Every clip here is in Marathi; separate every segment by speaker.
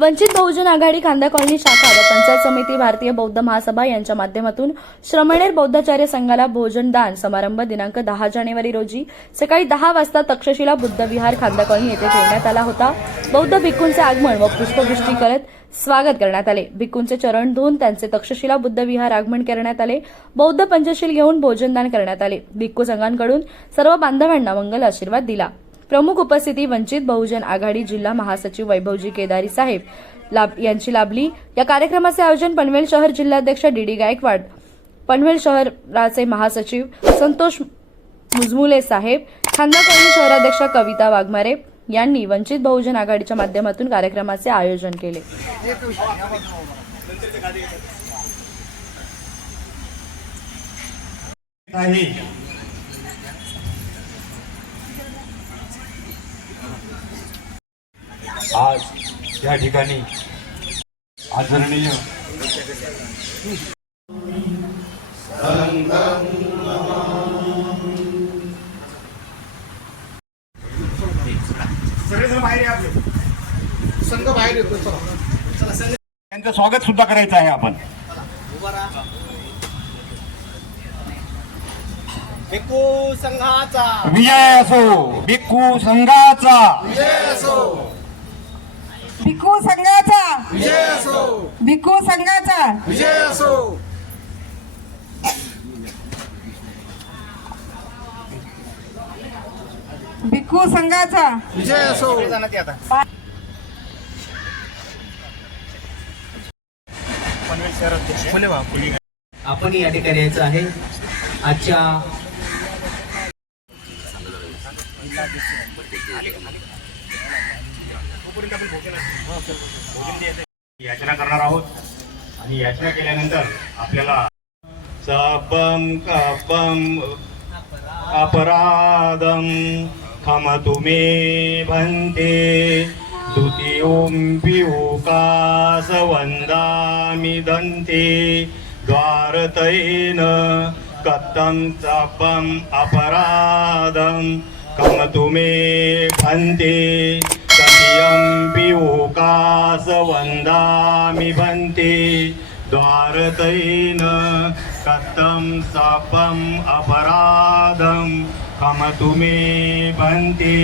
Speaker 1: वंचित बहुजन आघाडी खांदा कॉलनी शाखा व पंचायत समिती भारतीय बौद्ध महासभा यांच्या माध्यमातून श्रमणेर बौद्धाचार्य संघाला भोजनदान समारंभ दिनांक दहा जानेवारी रोजी सकाळी दहा वाजता तक्षशिला बुद्ध विहार खांदा कॉलनी येथे ठेवण्यात आला होता. बौद्ध भिक्खूंचे आगमन व पुष्पवृष्टी करत स्वागत करण्यात आले. भिक्खूंचे चरण धुवून त्यांचे तक्षशिला बुद्ध विहार आगमन करण्यात आले. बौद्ध पंचशील घेऊन भोजनदान करण्यात आले. भिक्खू संघांकडून सर्व बांधवांना मंगल आशीर्वाद दिला. प्रमुख उपस्थिती वंचित बहुजन आघाडी जिल्हा महासचिव वैभवजी केदारी साहेब लाभ यांची लाभली. या कार्यक्रमाचे आयोजन पनवेल शहर जिल्हाध्यक्ष डी डी गायकवाड पनवेल शहराचे महासचिव संतोष मुजमुले साहेब खांदा कॉलनी शहराध्यक्ष कविता वाघमारे यांनी वंचित बहुजन आघाडीच्या माध्यमातून कार्यक्रमाचे आयोजन केले.
Speaker 2: आहे आज या ठिकाणी आदरणीय
Speaker 3: संघ बाहेर येतो
Speaker 2: त्यांचं स्वागत सुद्धा करायचं आहे आपण.
Speaker 3: भिक्खू संघाचा.
Speaker 2: विजय असो भिक्खू संघाचा.
Speaker 3: विजय असो.
Speaker 4: भिक्खू संघाचा.
Speaker 3: विजय असो.
Speaker 4: भिक्खू संघाचा.
Speaker 3: विजय असो.
Speaker 4: भिक्खू संघाचा.
Speaker 3: विजय असो.
Speaker 5: आपण या ठिकाणी यायचं आहे. आजच्या
Speaker 2: याचना करणार आहोत. आणि याचना केल्यानंतर आपल्याला सपम कपम अपराधम खम मे भन्ते. द्वितीयोऽपि ओकास वन्दामि दन्ते. द्वारतयेन कत्तं सपम् अपराधं खमतु मे भन्ते. तदीयम्पि ओकास वन्दामि भन्ते द्वारतैन कथं सपम् अपराधं खमतु मे भन्ते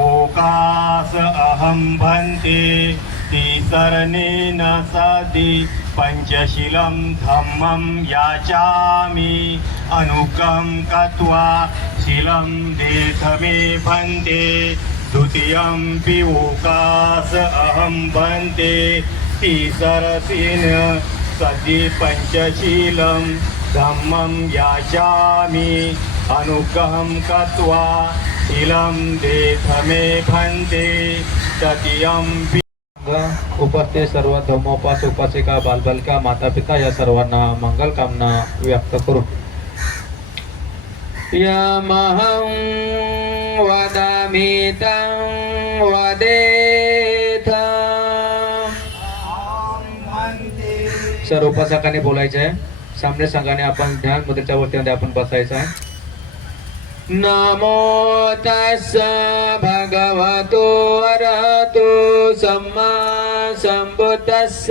Speaker 2: ओकास अहं भन्ते तिसरणेन सदि पञ्चशीलं धम्मं याचामि। अनुकं कत्वा शिलं देथ मे भन्ते द्वितीयं ओकास अहं भन्ते तिसरसिन सदि पञ्चशीलं धम्मं याचामि अनुग्रहं कत्वा शीलं देथ मे भन्ते तदीयं
Speaker 6: उपस्थित सर्व धर्मोपास उपासिका बालबालिका माता पिता या सर्वांना मंगल कामना व्यक्त करू यमहं वदामि तं वदेथ। सर उपासकाने बोलायचं आहे. सामने संघाने आपण ध्यान मुद्रेच्या वरतीमध्ये आपण बसायचं आहे. नमो तस्स भगवतो अरहतो सम्मा सम्बुद्धस्स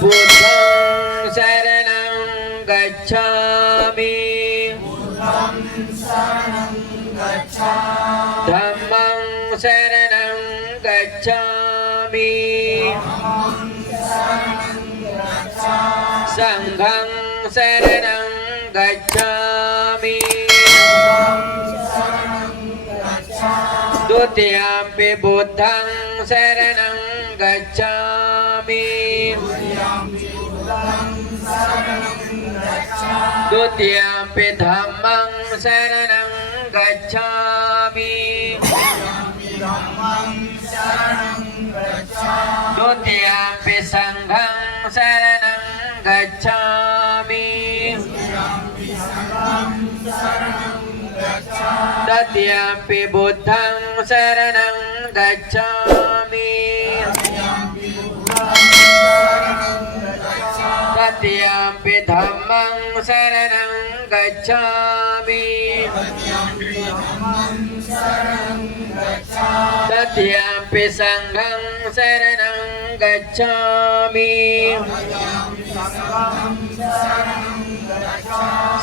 Speaker 6: बुद्धं शरणं गच्छामि। धम्मं शरणं गच्छामि। सङ्घं शरणं
Speaker 5: गच्छामि। द्वितीयम्पि बुद्धं शरणं गच्छामि। द्वितीयम्पि धम्मं शरणं गच्छामि द्वितीयम्पि सङ्घं शरणं गच्छामि तृतीयम्पि बुद्धं शरणं गच्छामि तृतीयम्पि धम्मं शरणं गच्छामि। तृतीयम्पि सङ्घं शरणं गच्छामि।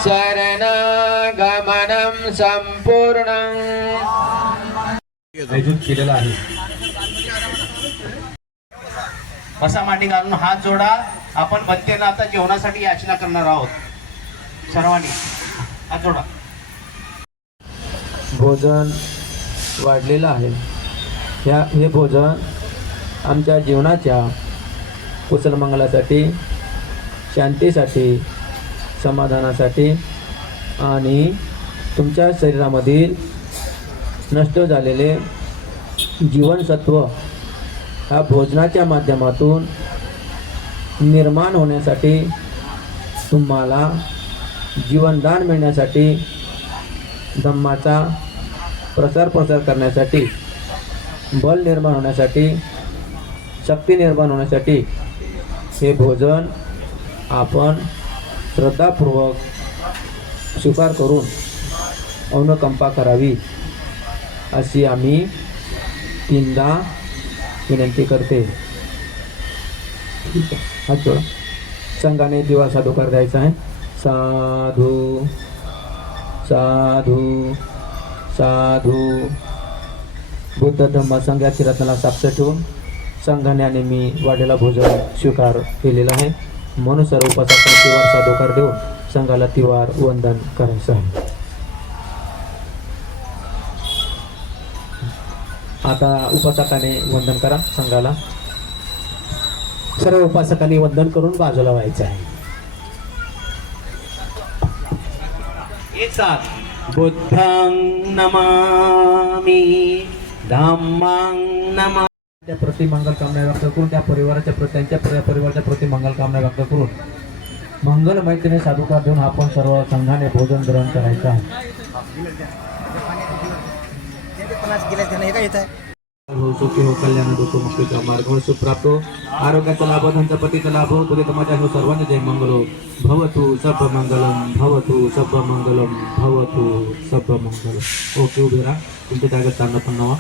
Speaker 5: शरणागमनं सम्पूर्णम्।
Speaker 6: आयोजित आहे.
Speaker 7: असा मांडी घालून हात जोडा. आपण मध्यना आता जेवणासाठी याचना करणार आहोत. सर्वांनी. आठवडा
Speaker 6: भोजन वाढलेलं आहे. ह्या हे भोजन आमच्या जीवनाच्या कुशलमंगलासाठी शांतीसाठी समाधानासाठी आणि तुमच्या शरीरामधील नष्ट झालेले जीवनसत्व ह्या भोजनाच्या माध्यमातून निर्माण होण्यासाठी तुम्हाला जीवनदान मिळण्यासाठी धम्माचा प्रसार प्रसार करण्यासाठी बल निर्माण होण्यासाठी शक्ती निर्माण होण्यासाठी हे भोजन आपण श्रद्धापूर्वक स्वीकार करून अनुकंपा करावी अशी आम्ही तीनदा विनंती करते. हात जोडा संघाने दिवा साधूकार द्यायचा आहे. साधू साधू साधू. बुद्ध धम्म संघाची रत्नाला साक्ष ठेवून संघाने आणि मी वाढलेला भोजन स्वीकार केलेला आहे. म्हणून सर्व उपासाचा तिवार साधोकार देऊन संघाला तिवार वंदन करायचं आहे. आता उपासकाने वंदन करा संघाला. सर्व उपासकांनी वंदन करून बाजूला व्हायचं आहे.
Speaker 7: एक साथ. बुद्धं नमामि धम्मं नमा
Speaker 6: त्या प्रति मंगल कामना व्यक्त करून त्या परिवाराच्या प्रति त्यांच्या परि- परिवाराच्या प्रति मंगल कामना व्यक्त करून मंगल मैत्रीने साधुकार देऊन आपण सर्व संघाने भोजन ग्रहण करायचं आहे. हो हो, सुखी हो कल्याण दुःख मुक्तीचा मार्ग हो सुप्राप्त हो. आरोग्याचा लाभ हो, धनचा पतीचा लाभ हो. पुढे माझ्या हो सर्वांचे जय मंगल भवतु सब मंगलम भवतु सब मंगलम भवतु सब मंगलम ओके उभे राहा. तुमच्या जागेत चांगलं पण नवा.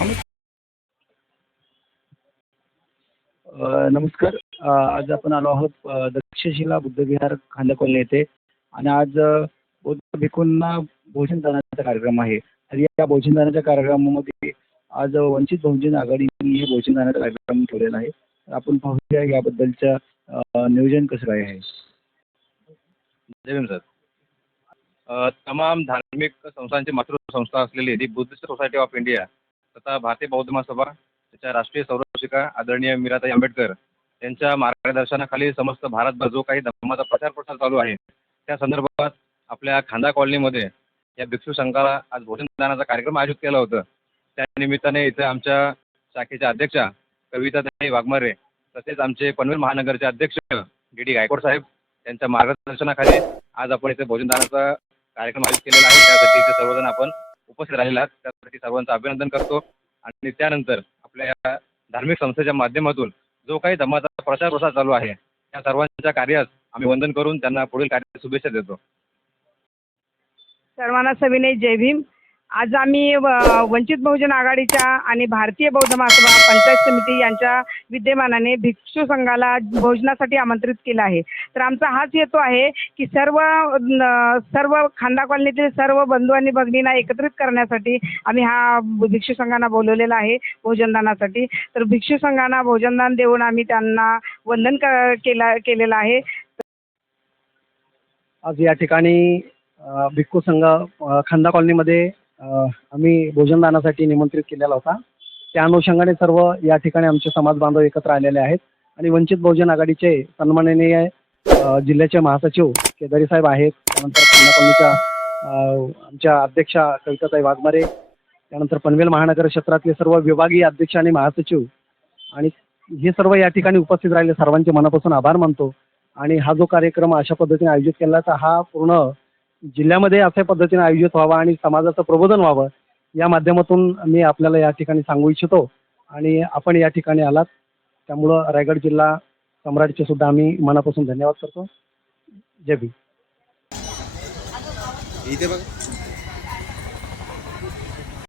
Speaker 8: अ, नमस्कार. आज आपण आलो आहोत दक्षशिला बुद्धविहार खांदा कॉलनी येथे. आणि आज बौद्ध भिक्खूंना भोजन दानाचा कार्यक्रम आहे. तर या भोजन दानाच्या कार्यक्रमामध्ये आज वंचित बहुजन आघाडीने हे भोजन दानाचा कार्यक्रम ठेवलेला आहे. तर आपण पाहूया याबद्दलच्या नियोजन कसं काय आहे.
Speaker 9: जय सर. तमाम धार्मिक संस्थांची मातृसंस्था असलेली the Buddhist society of India तथा भारतीय बौद्ध महासभा त्याच्या राष्ट्रीय संरक्षिका आदरणीय मीराताई आंबेडकर यांच्या मार्गदर्शनाखाली समस्त भारतभर जो काही धर्माचा प्रचार प्रसार चालू आहे त्या संदर्भात आपल्या खांदा कॉलनीमध्ये या भिक्षू संघाला आज भोजनदानाचा कार्यक्रम आयोजित केला होता. त्या निमित्ताने इथं आमच्या शाखेच्या अध्यक्षा कविताताई वाघमारे तसेच आमचे पनवेल महानगरचे अध्यक्ष डी डी गायकवाड साहेब यांच्या मार्गदर्शनाखाली आज आपण इथे भोजनदानाचा कार्यक्रम आयोजित केलेला आहे. त्यासाठी इथे सर्वजण आपण उपस्थित राहिला आहात. त्यासाठी सर्वांचं अभिनंदन करतो. आणि त्यानंतर आपल्या या धार्मिक संस्थेच्या माध्यमातून जो काही धर्माचा प्रचार प्रसार चालू आहे त्या सर्वांच्या कार्यास आम्ही वंदन करून त्यांना पुढील कार्य शुभेच्छा देतो.
Speaker 4: सर्वांना सविनय जय भीम. आज आम्ही व- वंचित बहुजन आघाडीच्या आणि भारतीय बौद्ध महासभा पंचायत समिती यांच्या विद्यमानाने भिक्षू संघाला भोजनासाठी आमंत्रित केलं आहे. तर आमचा हाच हेतू आहे की सर्व न- सर्व खांदा कॉलनीतील सर्व बंधू आणि भगिनींना एकत्रित करण्यासाठी आम्ही हा भिक्षू संघांना बोलवलेला आहे भोजनदानासाठी. तर भिक्षू संघांना भोजनदान देऊन आम्ही त्यांना वंदन क- केला केलेलं आहे.
Speaker 8: आज या ठिकाणी भिक्खू संघ खांदा कॉलनीमध्ये आम्ही भोजनदानासाठी निमंत्रित केलेला होता. त्या अनुषंगाने सर्व या ठिकाणी आमचे समाज बांधव एकत्र आलेले आहेत. आणि वंचित बहुजन आघाडीचे सन्माननीय जिल्ह्याचे महासचिव केदारी साहेब आहेत. त्यानंतर खंदा आमच्या अध्यक्षा कविताताई वाघमारे. त्यानंतर पनवेल महानगर क्षेत्रातले सर्व विभागीय अध्यक्ष आणि महासचिव. आणि हे सर्व या ठिकाणी उपस्थित राहिले. सर्वांचे मनापासून आभार मानतो. आणि हा जो कार्यक्रम अशा पद्धतीने आयोजित केला तर हा पूर्ण जिल्ह्यामध्ये अशा पद्धतीने आयोजित व्हावा आणि समाजाचं प्रबोधन व्हावं या माध्यमातून मी आपल्याला या ठिकाणी सांगू इच्छितो. आणि आपण या ठिकाणी आलात. त्यामुळं रायगड जिल्हा सम्राटचे सुद्धा आम्ही मनापासून धन्यवाद करतो. जय भीम.
Speaker 3: इथे